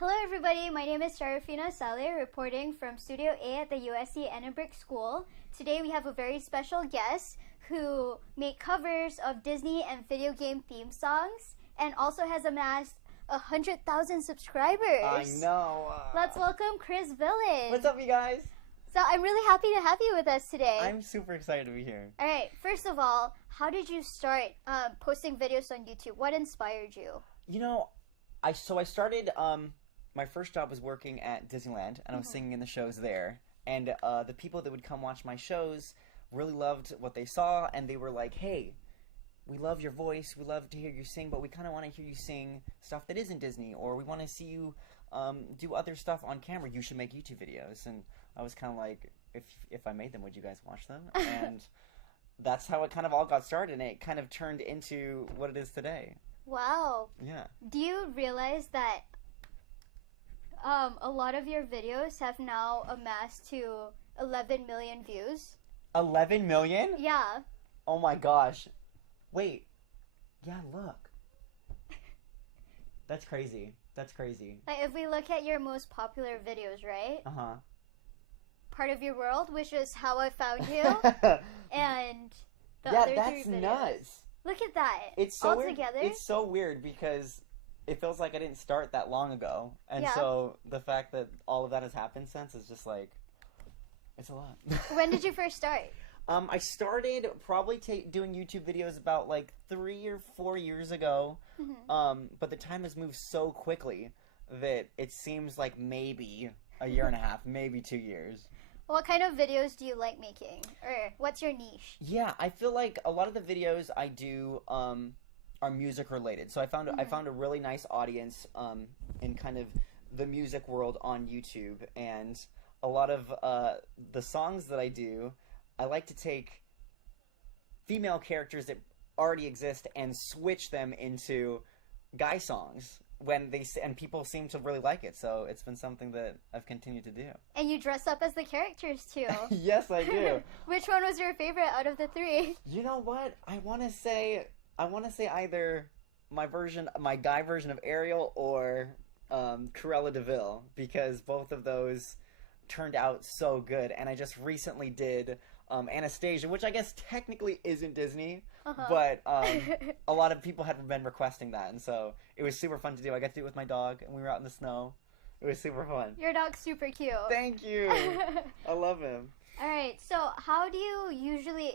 Hello everybody, my name is Salleh, reporting from Studio A at the USC Edinburgh School. Today we have a very special guest who made covers of Disney and video game theme songs and also has amassed 100,000 subscribers. I know. Let's welcome Chris Villain. What's up, you guys? So I'm really happy to have you with us today. I'm super excited to be here. Alright, first of all, how did you start posting videos on YouTube? What inspired you? You know, I started, my first job was working at Disneyland, and I was singing in the shows there. And the people that would come watch my shows really loved what they saw, and they were like, hey, we love your voice, we love to hear you sing, but we kind of want to hear you sing stuff that isn't Disney, or we want to see you do other stuff on camera. You should make YouTube videos. And I was kind of like, if I made them, would you guys watch them? And that's how it kind of all got started, and it kind of turned into what it is today. Wow. Yeah. Do you realize that a lot of your videos have now amassed to 11 million views? 11 million? Yeah. Oh my gosh. Wait. Yeah, look. That's crazy. That's crazy. Like, if we look at your most popular videos, right? Uh-huh. Part of Your World, which is How I Found You, and the yeah, other that's three videos. nuts. Look at that. It's so all weird. together. It's so weird because it feels like I didn't start that long ago. And Yeah. so the fact that all of that has happened since is just like, it's a lot. When did you first start? I started probably doing YouTube videos about like 3 or 4 years ago. But the time has moved so quickly that it seems like maybe a year and a half, maybe 2 years. What kind of videos do you like making? Or what's your niche? Yeah, I feel like a lot of the videos I do are music related. So I found a really nice audience in kind of the music world on YouTube, and a lot of the songs that I do, I like to take female characters that already exist and switch them into guy songs and people seem to really like it. So it's been something that I've continued to do. And you dress up as the characters too. Yes, I do. Which one was your favorite out of the three? You know what? I want to say either my guy version of Ariel or Cruella de Vil, because both of those turned out so good. And I just recently did Anastasia, which I guess technically isn't Disney, but a lot of people had been requesting that, and so it was super fun to do. I got to do it with my dog, and we were out in the snow. It was super fun. Your dog's super cute. Thank you. I love him. Alright, so how do you usually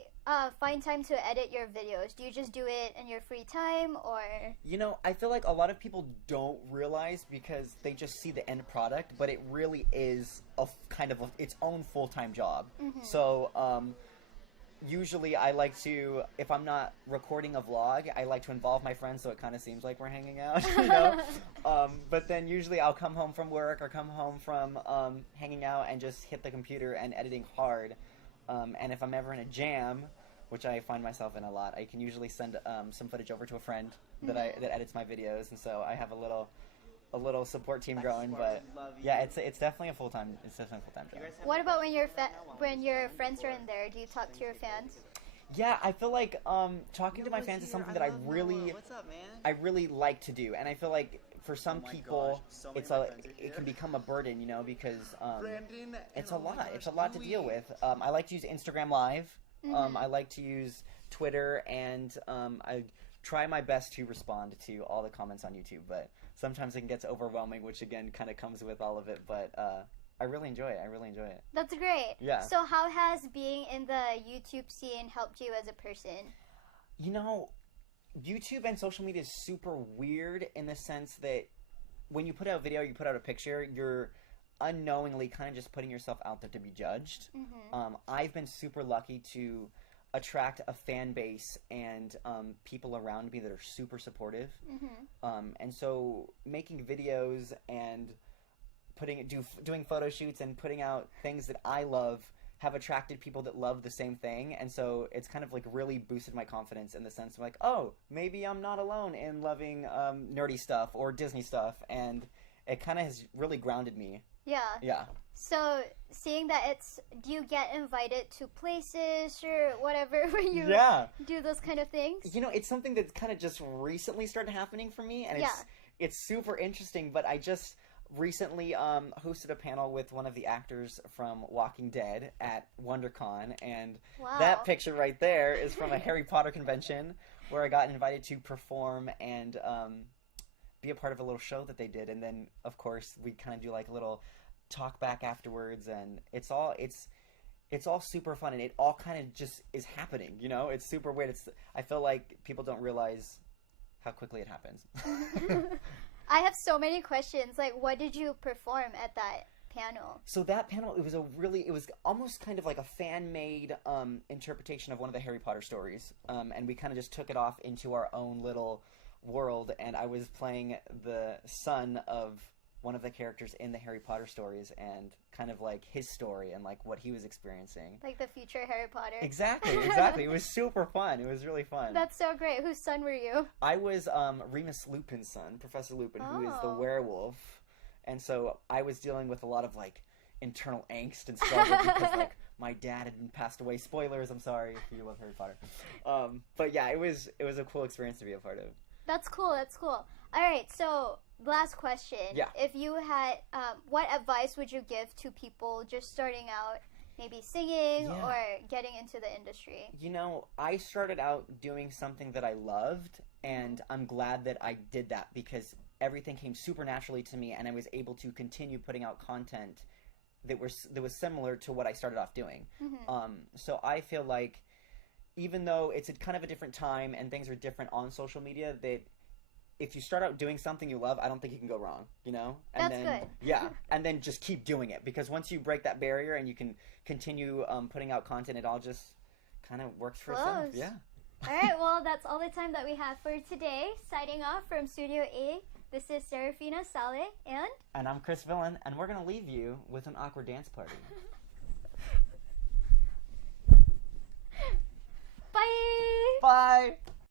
find time to edit your videos? Do you just do it in your free time, or? You know, I feel like a lot of people don't realize because they just see the end product, but it really is its own full-time job. So, usually I like to, if I'm not recording a vlog, I like to involve my friends so it kind of seems like we're hanging out, you know? But then usually I'll come home from work or come home from hanging out and just hit the computer and editing hard. And if I'm ever in a jam, which I find myself in a lot, I can usually send some footage over to a friend that edits my videos, and so I have a little support team going. But yeah, it's definitely a full-time job. What about when your friends are in there? Do you talk to your fans? Yeah, I feel like talking to my fans is something that I really like to do, and I feel like for some people it can become a burden, you know, because it's a lot to deal with. I like to use Instagram Live. I like to use Twitter, and I try my best to respond to all the comments on YouTube, but sometimes it gets overwhelming, which again kind of comes with all of it, but I really enjoy it. That's great. Yeah. So how has being in the YouTube scene helped you as a person? You know, YouTube and social media is super weird in the sense that when you put out a video, you put out a picture, you're unknowingly kind of just putting yourself out there to be judged. I've been super lucky to attract a fan base and people around me that are super supportive. And so making videos and doing photo shoots and putting out things that I love have attracted people that love the same thing, and so it's kind of like really boosted my confidence in the sense of like, oh, maybe I'm not alone in loving nerdy stuff or Disney stuff, and it kind of has really grounded me. Yeah. So, seeing that do you get invited to places or whatever when you do those kind of things? You know, it's something that's kind of just recently started happening for me, and it's super interesting, but I just recently hosted a panel with one of the actors from Walking Dead at WonderCon, and Wow. that picture right there is from a Harry Potter convention where I got invited to perform and be a part of a little show that they did, and then of course we kind of do like a little talk back afterwards, and it's all super fun, and it all kind of just is happening, you know? It's super weird. I feel like people don't realize how quickly it happens. I have so many questions. Like, what did you perform at that panel? So that panel, it was almost kind of like a fan-made interpretation of one of the Harry Potter stories, and we kind of just took it off into our own little world, and I was playing the son of one of the characters in the Harry Potter stories, and kind of like his story and like what he was experiencing. Like the future Harry Potter. Exactly. It was super fun. It was really fun. That's so great. Whose son were you? I was Remus Lupin's son, Professor Lupin, who is the Oh. werewolf. And so I was dealing with a lot of like internal angst and struggle because like my dad had been passed away. Spoilers, I'm sorry if you love Harry Potter. But yeah, it was a cool experience to be a part of. That's cool. All right, so last question. Yeah. If you had, what advice would you give to people just starting out, maybe singing Yeah. or getting into the industry? You know, I started out doing something that I loved, and I'm glad that I did that because everything came super naturally to me, and I was able to continue putting out content that was similar to what I started off doing. Mm-hmm. So I feel like even though it's a kind of a different time and things are different on social media, that if you start out doing something you love, I don't think you can go wrrong, you know? And That's then, good. Yeah, and then just keep doing it, because once you break that barrier and you can continue putting out content, it all just kind of works for itself. Flows. Yeah. All right, well, that's all the time that we have for today. Signing off from Studio A, this is Serafina Salleh, and... And I'm Chris Villain, and we're going to leave you with an awkward dance party. Bye! Bye!